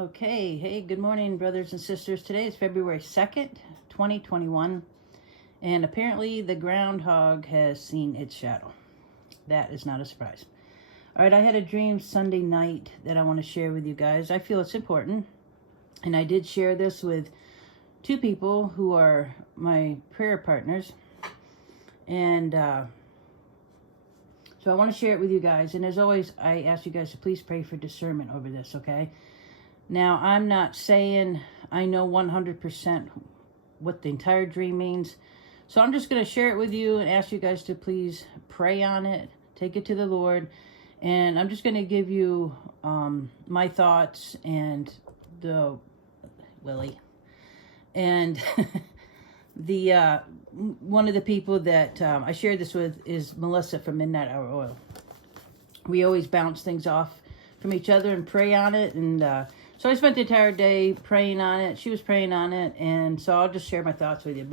Okay, hey, good morning, brothers and sisters. Today is February 2nd, 2021, and apparently the groundhog has seen its shadow. That is not a surprise. All right, I had a dream Sunday night that I want to share with you guys. I feel it's important, and I did share this with two people who are my prayer partners, and so I want to share it with you guys. And as always, I ask you guys to please pray for discernment over this, okay? Now, I'm not saying I know 100% what the entire dream means. So I'm just going to share it with you and ask you guys to please pray on it, take it to the Lord. And I'm just going to give you my thoughts and the Willie. And the one of the people that I shared this with is Melissa from Midnight Hour Oil. We always bounce things off from each other and pray on it. And so I spent the entire day praying on it. She was praying on it. And so I'll just share my thoughts with you.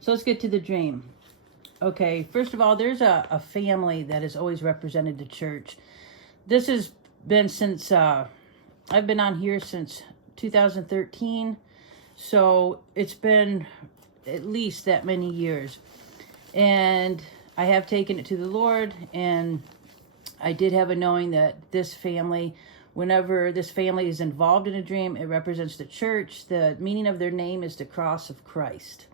So let's get to the dream. Okay, first of all, there's a family that has always represented the church. This has been since, I've been on here since 2013. So it's been at least that many years. And I have taken it to the Lord. And I did have a knowing that this family, whenever this family is involved in a dream, it represents the church. The meaning of their name is the cross of Christ.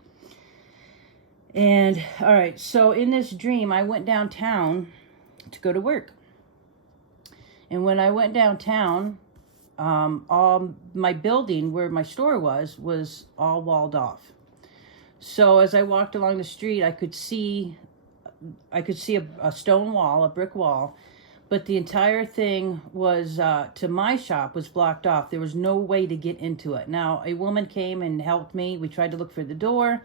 And, all right, so in this dream, I went downtown to go to work. And when I went downtown, all my building where my store was all walled off. So as I walked along the street, I could see a stone wall, a brick wall, but the entire thing was, to my shop, was blocked off. There was no way to get into it. Now, a woman came and helped me. We tried to look for the door,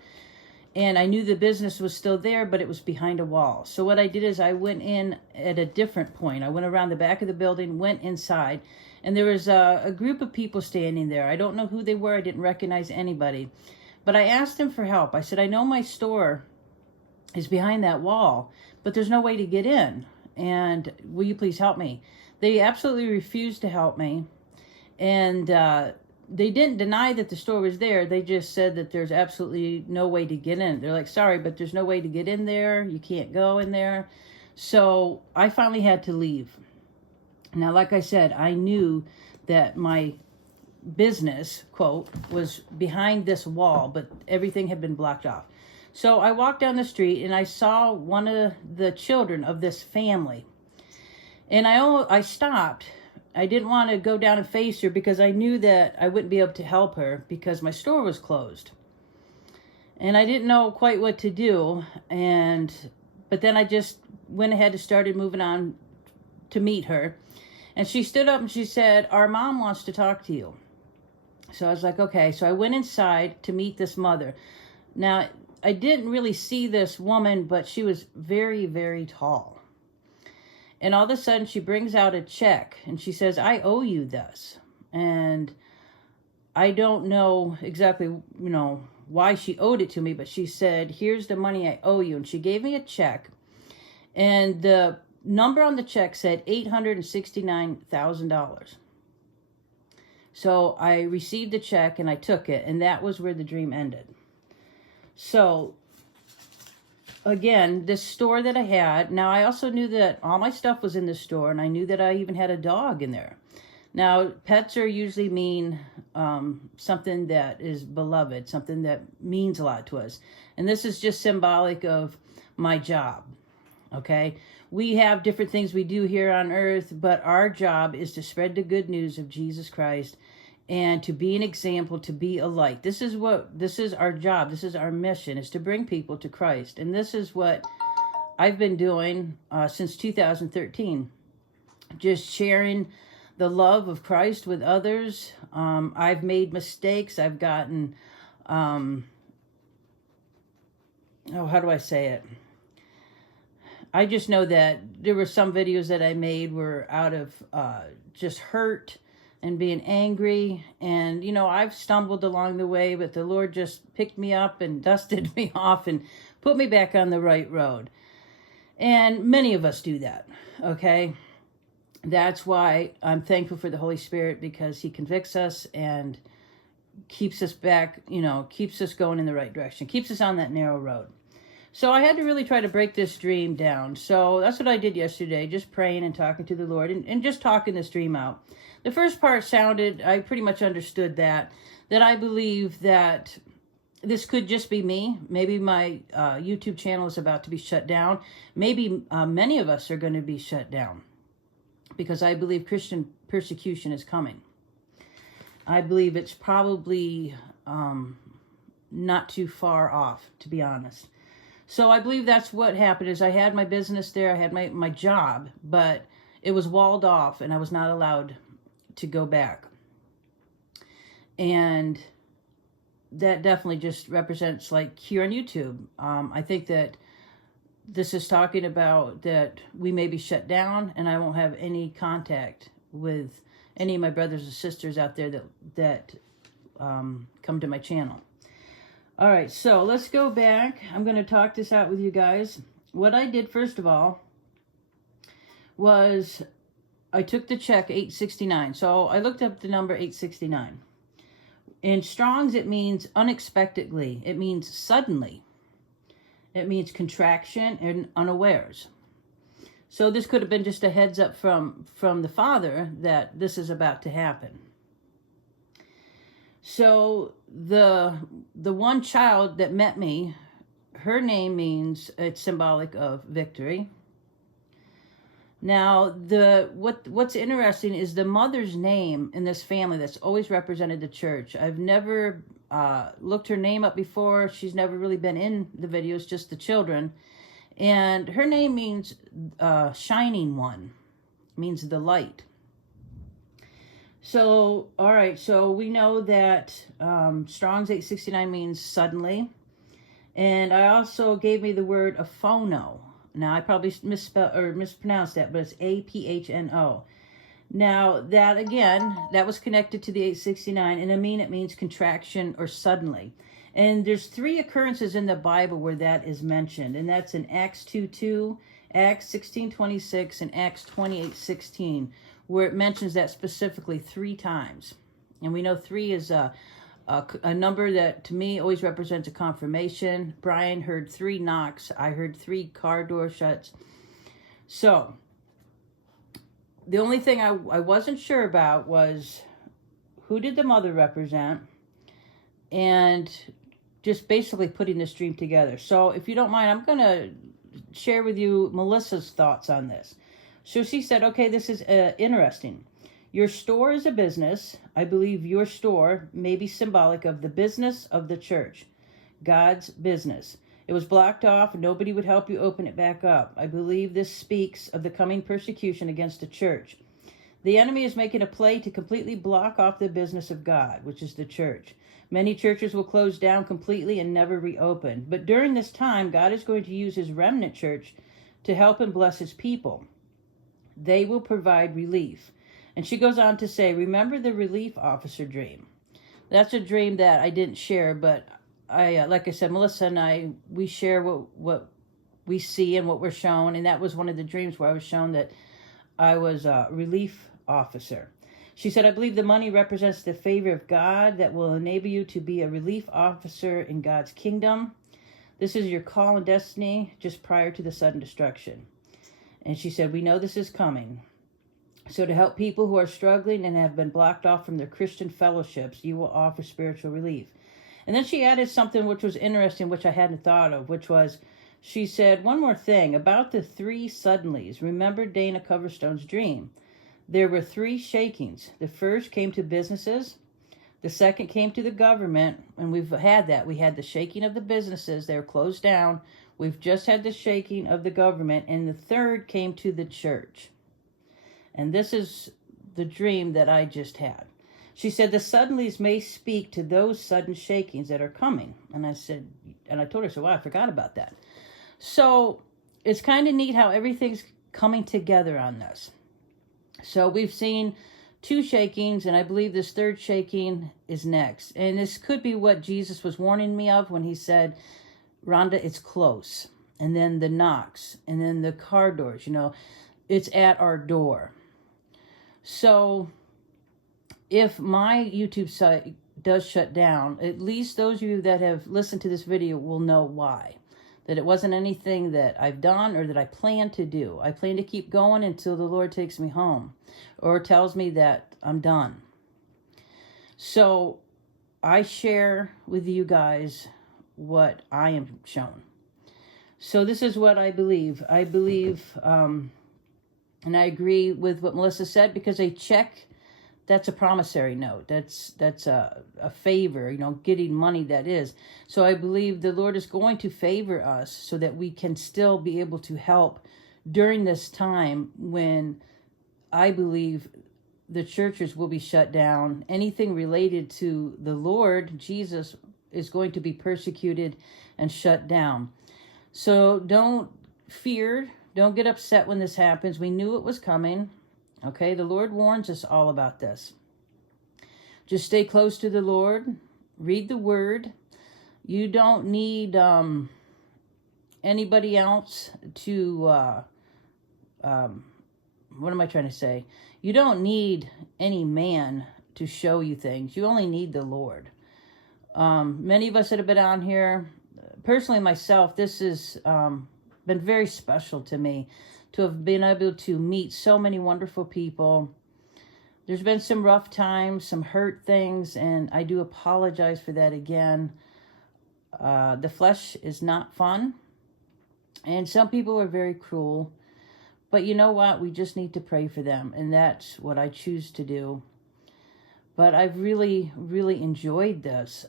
and I knew the business was still there, but it was behind a wall. So what I did is I went in at a different point. I went around the back of the building, went inside, and there was a group of people standing there. I don't know who they were. I didn't recognize anybody. But I asked them for help. I said, I know my store is behind that wall, but there's no way to get in. And will you please help me? They absolutely refused to help me. And they didn't deny that the store was there. They just said that there's absolutely no way to get in. They're like, sorry, but there's no way to get in there. You can't go in there. So I finally had to leave. Now, like I said, I knew that my business, quote, was behind this wall, but everything had been blocked off. So I walked down the street and I saw one of the children of this family. And I stopped. I didn't want to go down and face her because I knew that I wouldn't be able to help her because my store was closed. And I didn't know quite what to do. But then I just went ahead and started moving on to meet her. And she stood up and she said, our mom wants to talk to you. So I was like, okay. So I went inside to meet this mother. Now, I didn't really see this woman, but she was very, very tall. And all of a sudden, she brings out a check, and she says, I owe you this. And I don't know exactly, why she owed it to me, but she said, here's the money I owe you. And she gave me a check, and the number on the check said $869,000. So I received the check, and I took it, and that was where the dream ended. So, again, this store that I had, now I also knew that all my stuff was in the store, and I knew that I even had a dog in there. Now, pets are usually mean something that is beloved, something that means a lot to us. And this is just symbolic of my job, okay? We have different things we do here on earth, but our job is to spread the good news of Jesus Christ and to be an example, to be a light. This is our job. This is our mission, is to bring people to Christ. And this is what I've been doing since 2013. Just sharing the love of Christ with others. I've made mistakes. I've gotten, how do I say it? I just know that there were some videos that I made were out of just hurt and being angry. And, I've stumbled along the way, but the Lord just picked me up and dusted me off and put me back on the right road. And many of us do that, okay? That's why I'm thankful for the Holy Spirit, because he convicts us and keeps us back, keeps us going in the right direction, keeps us on that narrow road. So I had to really try to break this dream down. So that's what I did yesterday, just praying and talking to the Lord and just talking this dream out. The first part I pretty much understood that I believe that this could just be me. Maybe my YouTube channel is about to be shut down. Maybe many of us are going to be shut down, because I believe Christian persecution is coming. I believe it's probably not too far off, to be honest. So I believe that's what happened. Is I had my business there, I had my job, but it was walled off and I was not allowed to go back. And that definitely just represents, like here on YouTube, I think that this is talking about that we may be shut down and I won't have any contact with any of my brothers and sisters out there that come to my channel. All right, so let's go back. I'm going to talk this out with you guys. What I did, first of all, was I took the check 869. So I looked up the number 869. In Strong's, it means unexpectedly. It means suddenly. It means contraction and unawares. So this could have been just a heads up from the Father that this is about to happen. So the one child that met me, her name means, it's symbolic of victory. Now, what's interesting is the mother's name in this family that's always represented the church. I've never looked her name up before. She's never really been in the videos, just the children. And her name means shining one, means the light. So, all right, so we know that Strong's 869 means suddenly. And I also gave me the word aphono. Now, I probably mispronounced that, but it's A-P-H-N-O. Now, that, again, that was connected to the 869, and it means contraction or suddenly. And there's 3 occurrences in the Bible where that is mentioned, and that's in Acts 2:2, Acts 16:26, and Acts 28:16, where it mentions that specifically 3 times. And we know 3 is a number that, to me, always represents a confirmation. Brian heard 3 knocks. I heard 3 car door shuts. So, the only thing I wasn't sure about was who did the mother represent, and just basically putting this dream together. So, if you don't mind, I'm going to share with you Melissa's thoughts on this. So she said, okay, this is interesting. Your store is a business. I believe your store may be symbolic of the business of the church, God's business. It was blocked off and nobody would help you open it back up. I believe this speaks of the coming persecution against the church. The enemy is making a play to completely block off the business of God, which is the church. Many churches will close down completely and never reopen. But during this time, God is going to use his remnant church to help and bless his people. They will provide relief. And she goes on to say, remember the relief officer dream. That's a dream that I didn't share, but like I said, Melissa and I, we share what we see and what we're shown. And that was one of the dreams where I was shown that I was a relief officer. She said, I believe the money represents the favor of God that will enable you to be a relief officer in God's kingdom. This is your call and destiny just prior to the sudden destruction. And she said, we know this is coming. So to help people who are struggling and have been blocked off from their Christian fellowships, you will offer spiritual relief. And then she added something which was interesting, which I hadn't thought of, which was, she said, one more thing about the 3 suddenlies. Remember Dana Coverstone's dream. There were 3 shakings. The first came to businesses. The second came to the government, and we've had that. We had the shaking of the businesses. They were closed down. We've just had the shaking of the government, and the third came to the church. And this is the dream that I just had. She said, the suddenlies may speak to those sudden shakings that are coming. And I said, and I told her, so wow, I forgot about that. So it's kind of neat how everything's coming together on this. So we've seen 2 shakings, and I believe this 3rd shaking is next. And this could be what Jesus was warning me of when he said, Rhonda, it's close. And then the knocks, and then the car doors, it's at our door. So if my YouTube site does shut down, at least those of you that have listened to this video will know why. That it wasn't anything that I've done or that I plan to do. I plan to keep going until the Lord takes me home or tells me that I'm done. So I share with you guys what I am shown. So this is what I believe. I believe, and I agree with what Melissa said, because a check, that's a promissory note. That's a favor, getting money, that is. So I believe the Lord is going to favor us so that we can still be able to help during this time when I believe the churches will be shut down. Anything related to the Lord Jesus is going to be persecuted and shut down. So don't fear, don't get upset when this happens. We knew it was coming. Okay, the Lord warns us all about this. Just stay close to the Lord. Read the Word. You don't need anybody else to, what am I trying to say? You don't need any man to show you things. You only need the Lord. Many of us that have been on here, personally myself, this has been very special to me, to have been able to meet so many wonderful people. There's been some rough times, some hurt things, and I do apologize for that again. The flesh is not fun, and some people are very cruel. But you know what? We just need to pray for them, and that's what I choose to do. But I've really, really enjoyed this.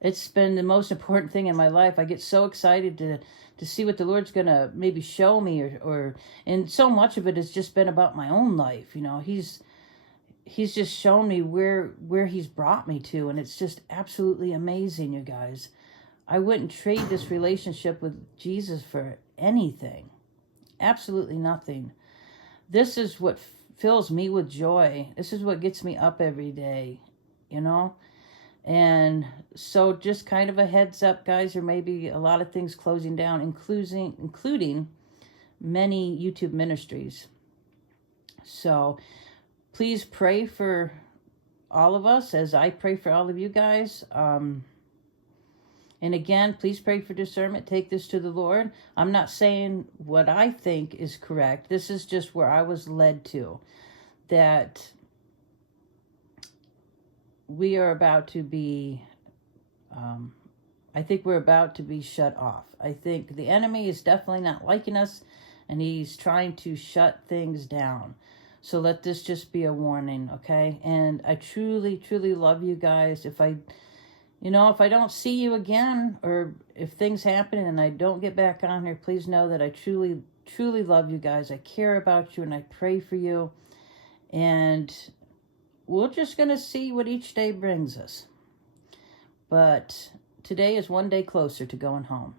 It's been the most important thing in my life. I get so excited to see what the Lord's going to maybe show me, and so much of it has just been about my own life. He's just shown me where he's brought me to, and it's just absolutely amazing, you guys. I wouldn't trade this relationship with Jesus for anything. Absolutely nothing. This is what fills me with joy. This is what gets me up every day, And so just kind of a heads up, guys, there may be a lot of things closing down, including many YouTube ministries. So please pray for all of us as I pray for all of you guys. And again, please pray for discernment. Take this to the Lord. I'm not saying what I think is correct. This is just where I was led to. That we are about to be, I think we're about to be shut off. I think the enemy is definitely not liking us, and he's trying to shut things down. So let this just be a warning, okay? And I truly, truly love you guys. If I don't see you again, or if things happen and I don't get back on here, please know that I truly, truly love you guys. I care about you, and I pray for you. And we're just going to see what each day brings us. But today is one day closer to going home.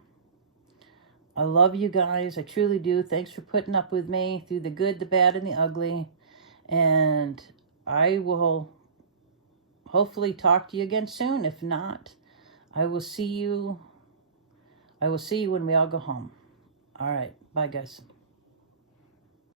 I love you guys. I truly do. Thanks for putting up with me through the good, the bad, and the ugly. And I will hopefully talk to you again soon. If not, I will see you when we all go home. All right. Bye, guys.